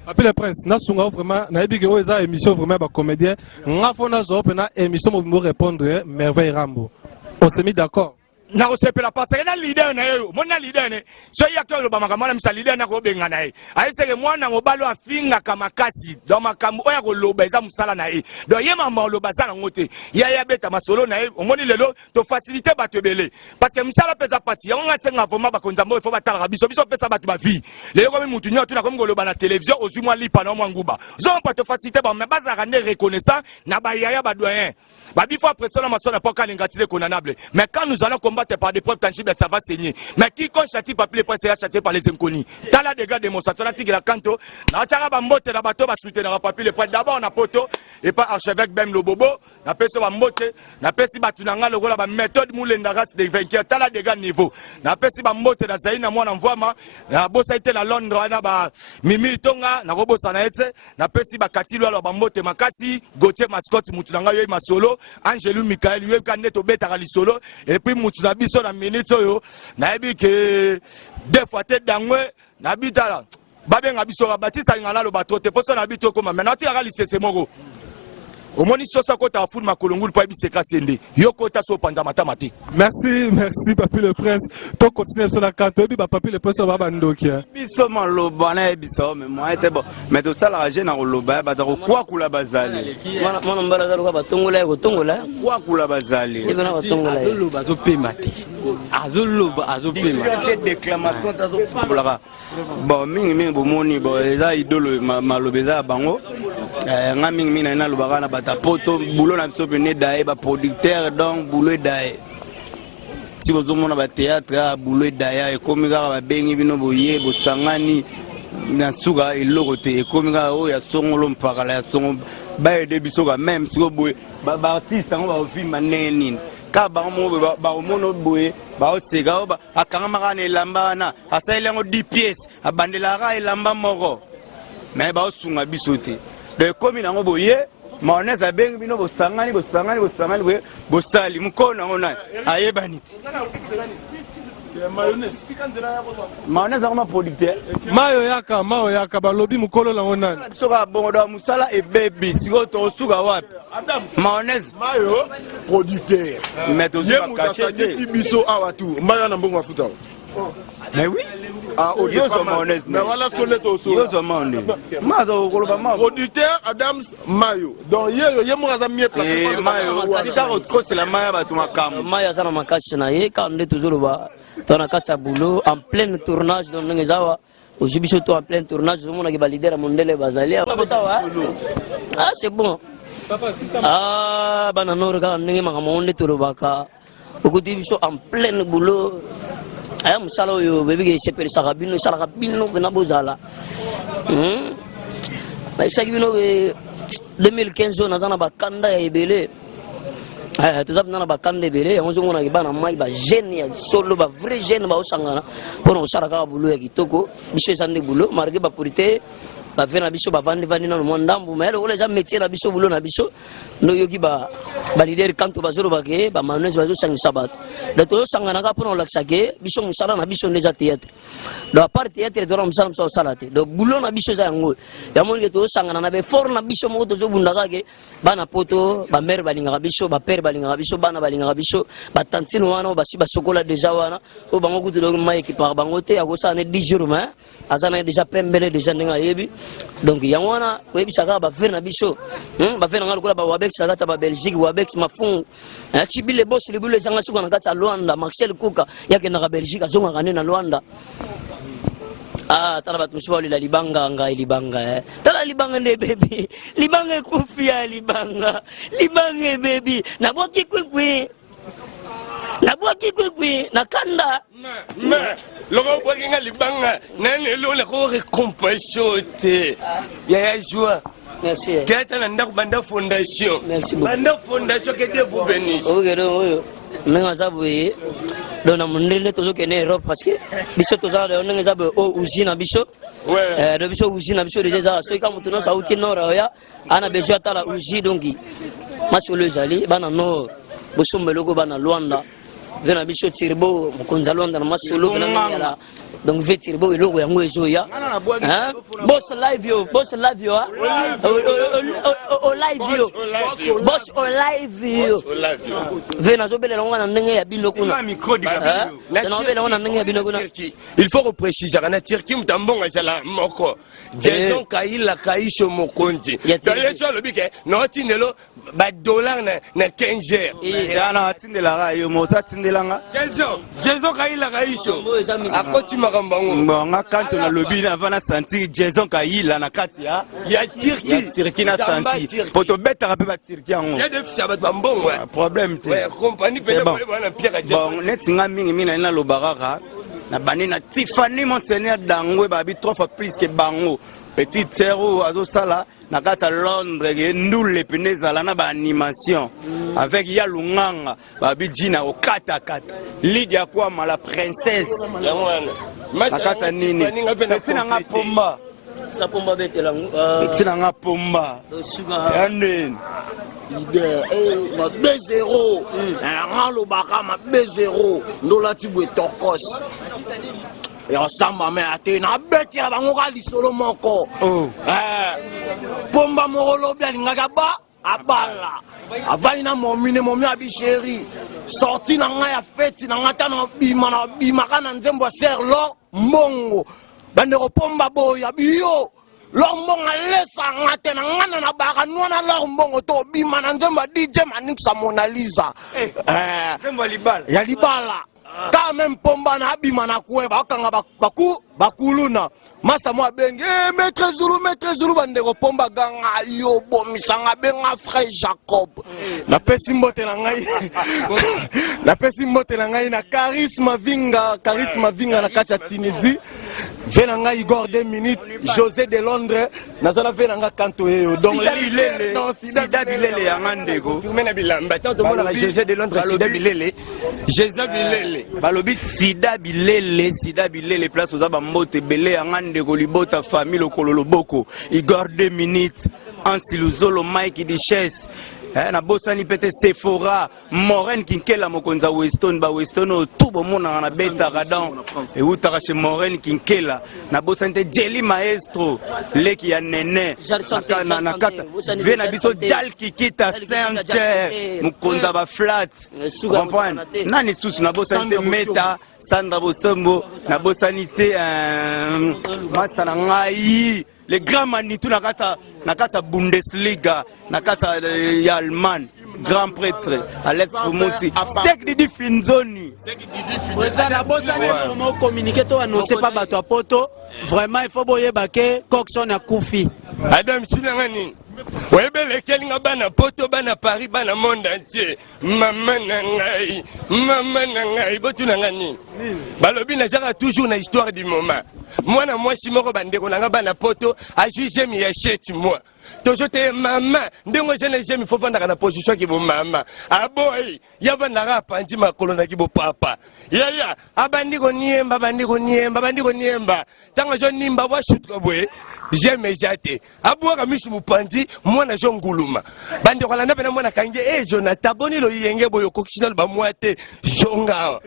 Papi le prince, na sunga vraiment, na ebi ke o eza émission vraiment ba comédien, nga fona zo pe na émission mo répondre merveille Rambo. On s'est mis d'accord. Na osepela parce que na leader na yo, mona leader ne. So ya to lo ba makamana misa leader na ko benga na ye. Aiseke mwana ngobalo afinga kama kasi, do makambo oya ko loba eza musala na ye. Do ye mama lo bazana ngote. Ya beta masolo na ye, omoni lelo to faciliter bato belé. Parce que musala pesa pasi, on nga senga voma ba konzambo ifo batala biso pesa bato ba vie. Lelo ko mutu nyoto na ko ngoloba na télévision ozumwa lipa na mwanguba. Zo pa to faciliter ba me baza rendre reconnaissant na ba yaya ba doyen. Ba bifo après ça na masona pas kalingatile konanable. Mais quand nous allons combattre droite par des preuves tangibles, ça va saigner. Mais qui qu'on châtie papier les princes sera châtié par les inconnus. T'as là des gars démonstration, là, la canto, na tchara bambote na bateau, ba soutenir na papier les princes. D'abord, on a poto, et pas archevêque Bem le bobo, na pesi bambote, na pesi batunanga, le rôle, la méthode moulin race des vainqueurs, t'as là des gars niveau. Na pesi bambote, na zaïna, moi, n'envoie ma, na bossa été na Londres, na ba, mimi tonga, na robo sanaete, na pesi bakatilo, la bambote makasi, Gauthier mascotte, mutunanga, yoy masolo, Angelou Michael, yoy kaneto beta rali solo, et puis mutunabiso na minute yo, na ebi que deux fois tête d'angwe, na bitala. Babenga biso Baptiste ngala lo bato te poso na bito koma maintenant ti akali sese moko omoni sosa kota afudu makolongulu pa biseka sende yo kota so panza mata mate. Merci papi le prince to continuer sur la carte bi ba papi le prince ba bandoki biso malo bana biso mais moi était bon mais tout ça la jeune na loba ba to kwa kula bazali mwana mbala za ba tongola ko tongola kwa kula bazali ibana ba tongola azoloba zo pema te azoloba déclamation tazo pulaka bon mingi bomoni bo eza idolo malobeza bango nga mingi na lobaka na bata poto boulot na biso pene dae ba producteur donc boulot dae si bozomona ba théâtre boulot dae ekomi kaka babengi bino boye bosangani na suka eloko te ekomi kaka oyo ya songolo mpakala ya songo bayede biso ka même siko boye baartiste yango baofilma ndenge nini kaka bango moko baomona boye baoseka o akangamaka na elamba wana asaleli yango 10 pièces abandelaka elamba moko mais baosunga biso te donc ekomi nango boye mayonnaise abengi bino bosangani boye bosali mukona nango naye ayebani te mayonnaise akoma producteur mayo yaka balobi mukolo nango nani biso kaka bongo da musala ebebi sikoyo tokosuka wapi mayonnaise mayo producteur mais tozuka caché te biso awa tu mayo na mbongo mafuta mais oui au départ mayonnaise mais voilà ce qu'on est au yo to mayonnaise mazo koloba ma producteur Adams mayo donc ye mo kaza mieux placé mayo ça c'est la mayo ba tuma kam mayo sana makasi na ye quand on toujours ba tona katsa boulot en plein tournage donc ngezawa ojibiso to en plein tournage zomona ke ba leader mondele bazali ah c'est bon ah bana noro ka ndenge makamonde tolobaka okuti biso en plein boulot aya musala oyo bebike sepelisaka bino esalaka bino pena bozala nayebisaki bino 2015 oyo naza na bakanda ya ebele toza mpena na bakanda ebele yango ozomonaki bana mai bagene ya solo bavrai gene baosangana mpona kosala kaka bulo ya kitoko biso eza nde bulo marke bapolite bave na biso bavandivandi nano mwa ndambu ma lokola eza métier na biso bulo na biso ndoyoki balider kanto bazolobake bamayonnaise bazosangisa bato donc tozosanganaka mpona kolakisa ke biso mosala na biso nde eza théâtre donc apart théâtre tona mosala mosa osala te donc bulo na biso eza yango yamonike tozosangana na befort na biso moko tozobundaka ke bana poto bamare balingaka biso bapere balingaka biso bana balingaka biso batantine wana basi basokola deja wana oyo bango kutu ma ekipaka bango te akosala ne 10 jours ma aza na deja pembele deja ndenge ayebi donc yango wana oyebisaka bavere na biso bavere nanga lokola bawabex na kati ya babelgique wabex mafungu cibile bosi libulu ezanga suka na kati ya lwanda marcel kuka yakendaka belgique azongaka nde na lwanda tala bato mosusu baolela libanga ngai libanga tala libanga nde bebi libanga ekufi ya libanga ebebi nabwaki kwekwe na kanda loko bwakinga libanga nane lola ko récompense te ya joie. Merci. Keta na ndako banda fondation. Merci beaucoup. Banda fondation que Dieu vous bénisse. Oyo menga zabuye dona mundele tozokene Europe parce que biso tozala onenge zabu o usine biso. Ouais. De biso usine biso déjà so ka mutuno sauti nord ya ana besoin tala usi donc masolo ezali bana no bosombeloko bana Luanda vena biso tirbo mokonza Luanda na masolo na donc vetirbo eloko yango ezoya boss live yo boss live yo vena zobele na ndenge ya bino kuna il faut repréciser na Turquie mutambonga sala moko Jason Kaila Kaisho Mokonzi d'ailleurs le bike no tinelo ba dollar na 15 heures yana tindela yo mo sa tindelanga Jason Kaila Kaisho akoti bon nga kanto na lobby na vana senti Jason Kaila na kati ya Turki na senti poto beta pe ba Turki yango ya def sabat bambongo problème te ouais compagnie pe na Pierre bon netinga mingi na lobaraka na bani na Tiffany Monseigneur Dangwe babi 3 fois plus que bango petite sœur azo sala na kati Londres ndule peneza la na ba animation avec Yalunganga babi jina o kata Lydia Kwama la princesse na kati nini tina nga pomba na pomba betelangu tina nga pomba yandeni ma B0 nga lobaka ma B0 ndola tibwe tokos et ensemble mais ate na beti la bango ka lisolo moko pomba moro bien ngaka ba abala avani na momine momi abi chéri sorti na nga ya feti na ngata na bima kana nzembo serlo mbongo bande ko pomba boya biyo lombonga lesa ngate na ngana na baka nwana lombongo to bima na nzembo DJ Manixa Mona Lisa nzembo libala ya libala ka même pomba na bima na kueba akanga bakuluna masa mwa benge maître Zulu bande ko pomba ganga yo bomisanga benga frère Jacob na pesi mbote na ngai na pesi mbote na ngai na charisme vinga na kacha Tunisie vena ngai Igor 2 minutes José de Londres nazala vena nga kanto yeyo donc lilele sida bilele ya ngandeko firme na bilamba tanto mona José de Londres sida bilele Jésus bilele balobi sida bilele place ozaba mbote belé ya ngandeko libota famille lokolo loboko Igor 2 minutes Ansiluzolo Mike Diches na bosani pete Sephora Moren Kinkela mokonza Weston ba Weston tout bomona na beta radon et utaka chez Moren Kinkela na bosani te Jelly Maestro leki ya nene na kata vena biso Jal Kikita Saint mokonza ba flat comprendre nani susu na bosani te Meta Sandra Bosombo na bosani te masana ngai les grands Manitou na kata Bundesliga na kata ya Allemagne grand prêtre Alex Fumunsi Sek Didi Finzoni na bosani vraiment communiquer to annoncer pas bato poto vraiment il faut boyeba ke Coxon a kufi Adam Chinangani webele kelinga bana poto bana Paris bana monde entier mama na ngai botu na ngani balobi na jara toujours na histoire du moment mwana mwasi moko bandeko nanga bana poto a juge mi ya cheti moi toujours te mama ndenge je ne j'aime faut vendre na position ki bo mama aboy ya vanda ra panji makolo na ki bo papa ya abandiko niemba tanga jo nimba wa shoot ko boye j'aime jate abwaka misu mupanji mwana jo nguluma bandeko la na mwana kange Jonathan boni lo yenge boyo kokishinal ba mwate jonga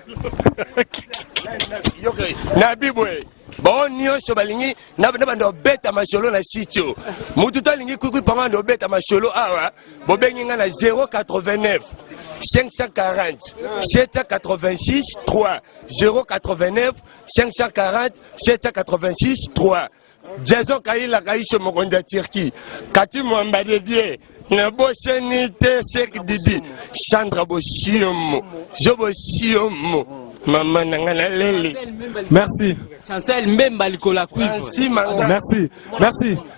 yoke na bibwe bon nyonso balingi na bando beta masholo na sitio mutu talingi kuku panga ndo beta masholo awa bobengi nga na 089 540 786 3 089 540 786 3 Jason Kaila Kaisho mokonda Turki kati mwamba dedie na boseni te Sek Didi Sandra Bosiomo Jobo Siomo maman nangana lele. Merci. Chancel Mbemba Likola Cuivre.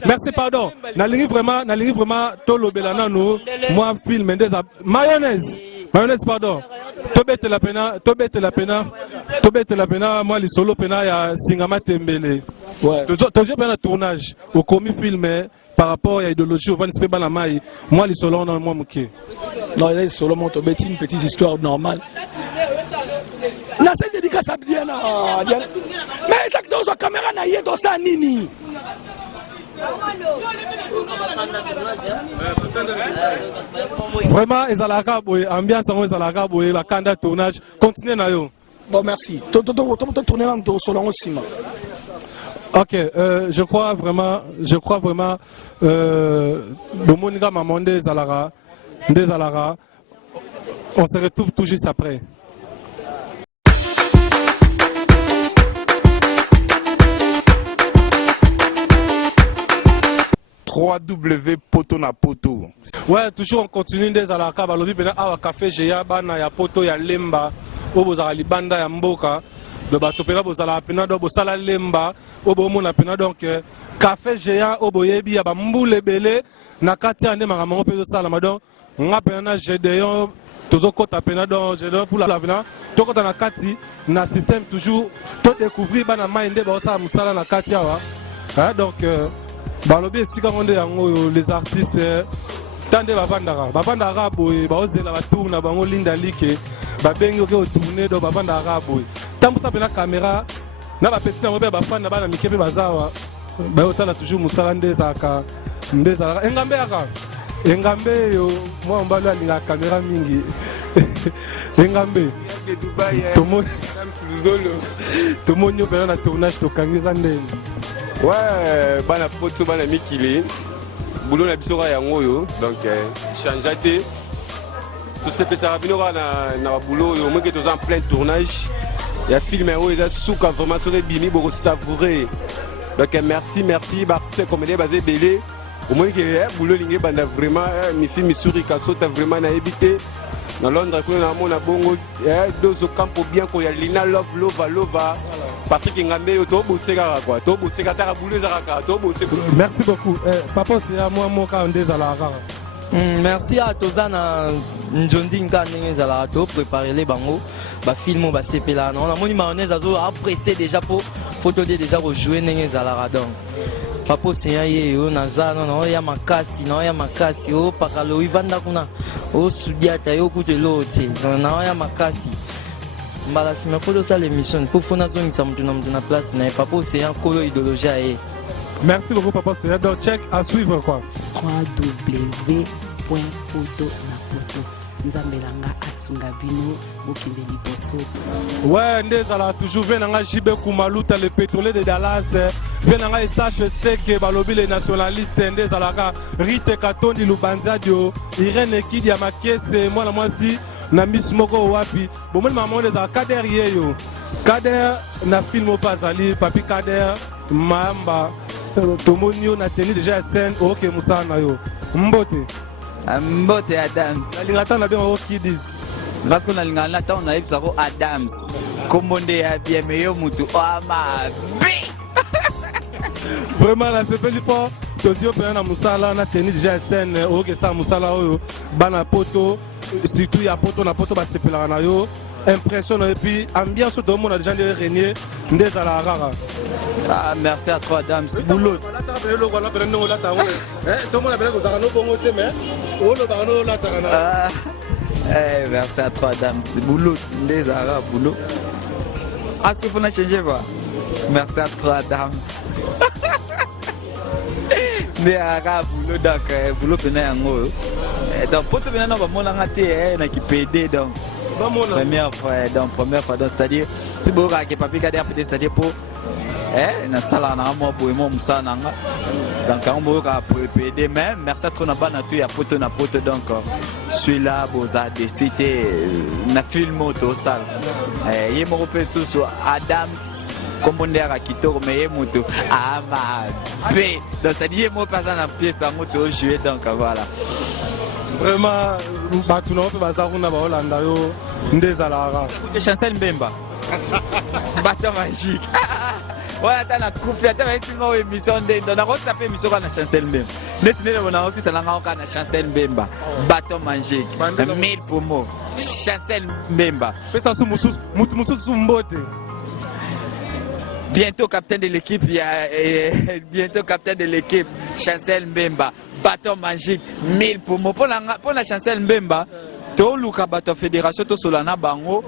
Merci, pardon. Nalingi vraiment tolo belana nous moi film des mayonnaise, pardon. Tobete la pena moi li solo pena ya Singama Tembele. Ouais. Toujours bien le tournage au commis filmé par rapport à l'idéologie au van c'est pas la maille. Moi li solo non moi mouké. Non, il solo mon tobeti une petite histoire normale. Na c'est dédicace à Diana. Mais ça dans sa caméra na yedo sa nini. Vraiment ezalaka boye ambiance ngo ezalaka boye ba kanda tournage continuez na yo. Bon merci. Toto tourner en to solo ngosima. Ok, je crois vraiment Bomonika Mamonde Zalara, on se retrouve tout juste après. Poto na poto. Ouais, toujours on continue des alaka balobi bena awa café Géa bana ya poto ya lemba obozala libanda ya mboka le bato pena bozala pena do bosala lemba obo mona pena donc café géant obo yebi ya bambule belé na kati ande makambo pe sala madon nga pena Gédéon tozo kota pena donc Gédéon pour la vena to kota na kati na système toujours to découvrir bana mainde ba sala musala na kati awa donc balobi esika ngonde yango les artistes tande babandaka boye baozela batour na bango linda like babengi oke otourne do babandaka boye tambusa pena caméra na bapeti yango mpe bafanda bana mike mpe bazawa bayotala toujours mosala nde ezalaka engambe yaka engambe yo mwa mobali alingaka caméra mingi engambe tomoni yo pena na tournage tokangi eza ndenge ouais bana poto bana mikili boulot na biso kaka yango oyo donc change te tosepesaka bino kaka na baboulot oyo omoi ke toza en plein tournage ya filme yango eza suka vraiment soki ebimi bokosavoure donc merci baartiste comédien baza ebele omoi ke boulot elingi ebanda vraiment mifi misuri kasota vraiment nayebi te na Londres kuna namona bongo dozo campo bien koya lina lova Patrick Ngambe yo tobose kaka quoi tobose kaka boulot ezaka kaka tobose. Merci beaucoup papa c'est à moi moka ndezala kaka. Merci à Tozana Njondi nka ndenge ezala to préparer les bango ba film ba sepela na moni mayonnaise azo apprécier déjà pour photo déjà rejouer ndenge ezala donc papa c'est yo naza non ya makasi o pakalo ivanda kuna o sudiata yo kuteloti na ya makasi mbalasi me photo ça l'émission pour fona zone ça mtu na place na papa c'est un colo idéologie. Merci beaucoup papa c'est donc check à suivre quoi www.photonapoto nzambelanga asunga bino bokende liboso. Ouais ndezala toujours venanga Jibe Kumaluta le pétrolier de Dallas venanga Estache Seke balobi les nationalistes ndezalaka Rite Katondi Lubanzadio Irene Kidi ya Makese mwana mwasi na Miss Moko wapi bomoni maman ndezala Kader yeyo Kader na film opazali papi Kader Mamba tomonio na teni déjà scène OK musana yo mbote Adams alingata bien au kidis parce qu'on a lingana ta on a yebisa ko Adams komonde ya bien meilleur mutu ama vraiment la sepeli fort tozio pe na musala na teni déjà scène OK ça musala oyo bana poto surtout ya poto na poto ba sepela na yo impression et puis ambiance tout le monde a déjà régné ndezala rara. Ah, merci à toi Adams boulot merci à toi Adams boulot ndezala boulot est-ce qu'il faut na changer pas merci à toi Adams ndezala boulot donc boulot pena yango donc poto pena na ba mona ngate na kipede donc première fois donc c'est-à-dire tu boka ke papi Kader c'est-à-dire pour na sala na mo boemo musana nga donc on boka préparer même merci à toi na bana tu ya poto na poto donc celui-là boza décidé na film auto sala ye mo pe so Adams kombondera kitoko mais ye moto ama b donc c'est-à-dire mo pas na pièce en moto jouer donc voilà vraiment batu na pe bazakuna ba Hollanda yo ndezala écoute Chancel Mbemba bateau magique voilà t'as la coupe t'as même si moi émission de na rose ça fait émission na Chancel Mbemba nest on a aussi ça langa na Chancel Mbemba bateau magique 1000 pour moi Chancel Mbemba pesa su musu mbote bientôt capitaine de l'équipe bientôt capitaine de l'équipe Chancel Mbemba bateau magique 1000 pour moi pour la Chancel Mbemba to luka bato fédération to solana bango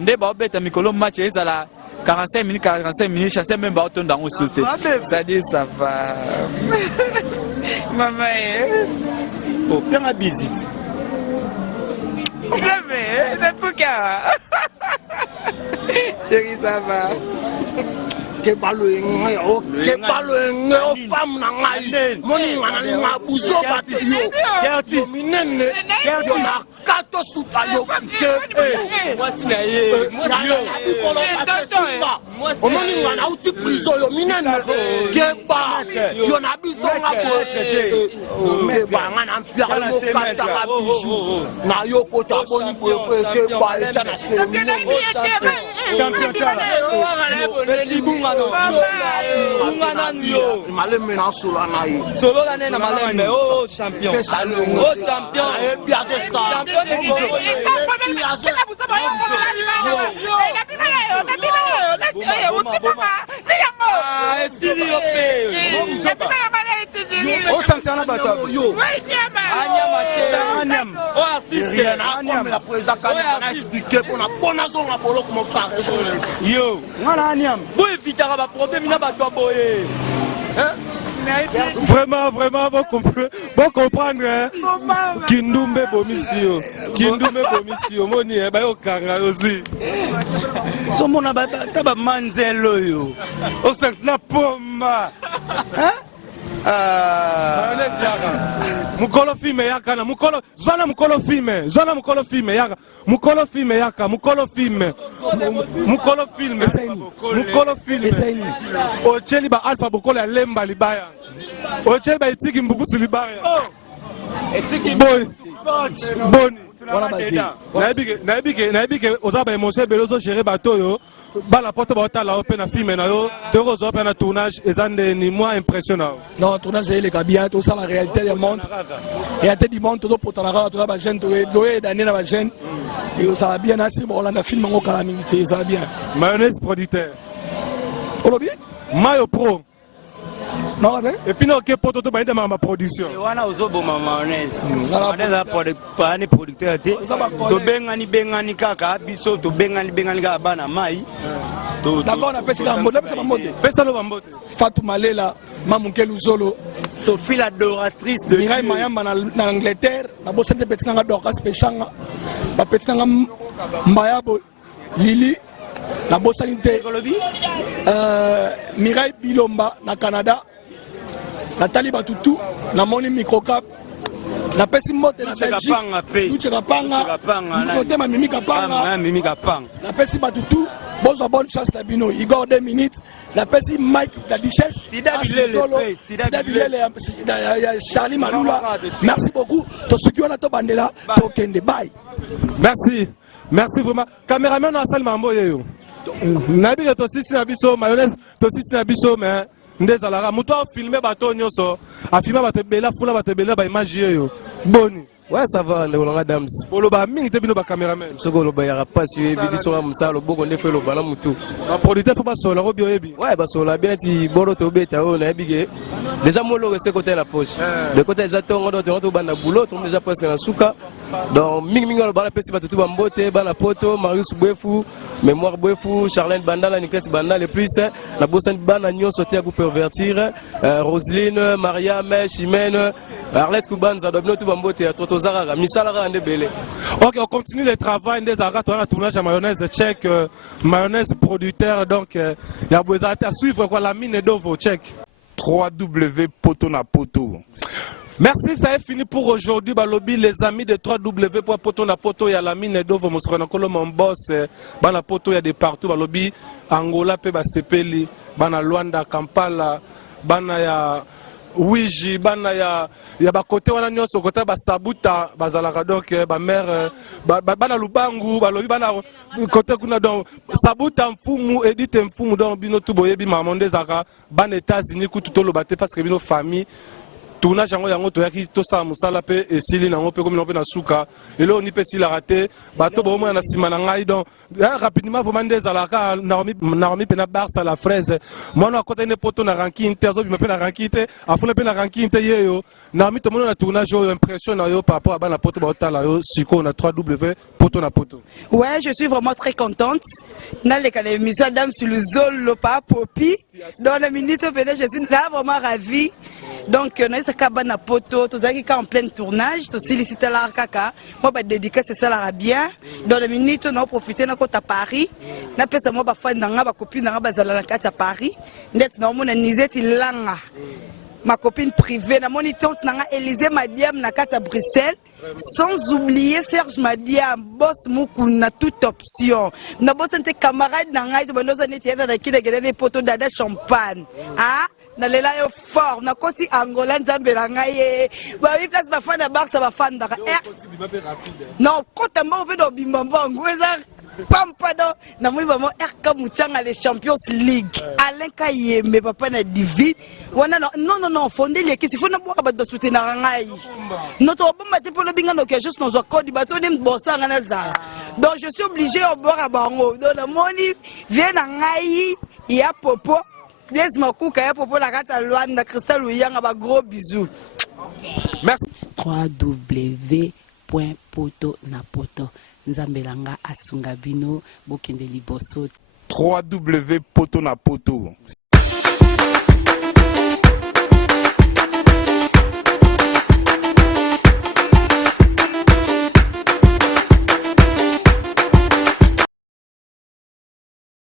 nde ba obeta mikolo match ezala 45 minutes Chancel Mbemba otonda ngo sauter c'est-à-dire ça va maman oh bien la visite c'est pourquoi chérie ça va femme na ngai moni ngana linga buzo bate yo minene yo na kato suta yo mwasi na ye omoni ngana uti prison yo minene keba yo na biso ngabo meba ngana mpia mo kata ka bijou na yo kota boni boye keba echa na semino champion tala petit bungano bungana nyo maleme na solo na ye solo la nena maleme oh champion oh champion e bia de star Oh, sanctionne bato. Yo. Anyam. Oh, artiste. Anyam. La présidente a expliqué pour la bonne raison à Polo comme frère. Yo. Ngana Anyam. Bo évitera ba problème na bato boye. Hein? Vraiment, bon comprendre, hein? Kindumbe Bomisio, Moni, Bayo Kanga aussi. Somona Taba Manzelo, yo. Au sens na poma. Hein? Mukolo filme yaka na mukolo zwana mukolo filme yaka ocheli ba alpha bokolo ya lemba libaya ocheli ba etiki mbukusu libaya etiki boni naebike oza ba émotion ebele ozogere bato oyo bala poto baotala yo mpe na filme na yo toko ozwa mpe na tournage eza ndeni mwa impression na yo non tournage eleka bien tosala réalité du monde réalité du monde tozopotanaka toza bajeune toyedane na bajeune ezala bien nasi bolanda filme yango kala mingi te ezala bien mayonnaise producteur olobi mayo pro non et puis non ke poto to baida ma production wana ozoboma mayonnaise wana producteur te to bengani kaka biso to bengani kaka bana mai d'abord na pesi kambote pesa lo bambote Fatou Malela Mamukelu Zolo Sophie l'adoratrice de Mirai Mayamba na Angleterre na bosente petit nga Dorcas Pechanga ba petit nga Mbayabo Lili na bosanité Mirai Bilomba na Canada Nathalie Batutu na Moni Microcap na pesi mbote na Belgique Luche Kapanga Motema Mimi Kapanga na pesi Batutu Bozo bonne chance Tabino Igor 2 minutes la pesi Mike la Duchesse Sida Bilele Charlie Malula merci beaucoup to suki wana to bandela to kende bye merci vraiment caméraman na salle mambo yeyo nabi to sisi na biso mayonnaise to sisi na biso mais ndezalaka muto a filmer bato nyonso a filmer bato bela fula bato bela ba image yeyo boni. Ouais, ça va, on a Dams. Boloba mingi te bino ba cameraman. Soko lo ba ya pas suivi biso na musalo boko ne fe lo bana mutu. Ba producteur faut pas solo ko bioyebi. Ouais, ba solo bien ti boro to beta o na bige. Déjà mo lo rester côté la poche. De côté déjà tongo do to bana boulot, to déjà presque na suka. Donc mingi lo bana pesi ba tutu ba mbote, bana poto, Marius Bwefu, Mémoire Bwefu, Charlène Bandala, Nicolas Bandala les plus na bossen bana nyo sauter à pervertir. Roselyne, Mariam, Chimène, Arlette Kubanza, do tout ba mbote à toto. Ok, on continue le travail des arats, on a tournage à mayonnaise tchèque, mayonnaise producteur, donc il y a besoin à suivre quoi la mine d'ovo tchèque. 3W Poto na Poto. Merci, ça est fini pour aujourd'hui. Balobi, les amis de 3W Poto na Poto, il y a la mine d'ovo, mon boss, bana Poto, il y a des partout. Balobi, Angola, Peba Sepeli, bana Luanda, Kampala, bana ya. Ouiji bana ya ba côté wana nyonso côté ba sabuta bazalaka donc ba mère bana lubangu balobi bana côté kuna donc sabuta mfumu Edith mfumu donc bino tout boyebi mamonde zaka bana États-Unis ku tutolo baté parce que bino famille tournage yango to yaki to sa musala pe esili nango pe comme on peut na suka et là on y peut si la rater bato bo mo na sima na ngai donc rapidement vous mandez à la Naomi pena barça la fraise moi na côté ne poto na ranking interzo bi me pe na ranking te afuna pe na ranking te yeyo Naomi to mo na tournage yo impression na yo par rapport à bana poto ba otala yo siko na 3W poto na poto. Ouais, je suis vraiment très contente. Dans les émissions Adam sur le Zolo pas Popi dans les minutes je suis vraiment ravie. Donc naisaka bana poto tozaki ka en plein tournage tosilisita la kaka moi ba dédicace ça la bien dans les minutes on a profité na kota Paris na pesa moi ba fan nga ba copine nga bazala na kati à Paris net na mona nizeti langa ma copine privée na moni tante na Élysée Madiam na kati à Bruxelles. Sans oublier Serge Madiam, boss Mukuna, toute option. Na boss ante camarade na ngai to banoza neti yada na kile gele poto dada champagne. Ah, na lela yo fort, na koti Angola nzambe la ngai. Ba wi place ba fan na Barça ba fan daka. Non, kota mba obe do bimbamba ngweza. Pampado na mwi vraiment RK Muchanga les Champions League Alain Kayembe papa na divine wana non fondé les qui faut na boka ba soutenir na ngai notre bomba te pour le binga no que juste nos code bato dem bossa na za donc je suis obligé au boka bango donc la moni vient na ngai ya popo Blaise Makuka ya popo la kata Luanda Cristal Uyanga ba gros bisous merci. www.potonapoto Nzambelanga asunga bino bokende liboso www.potonapoto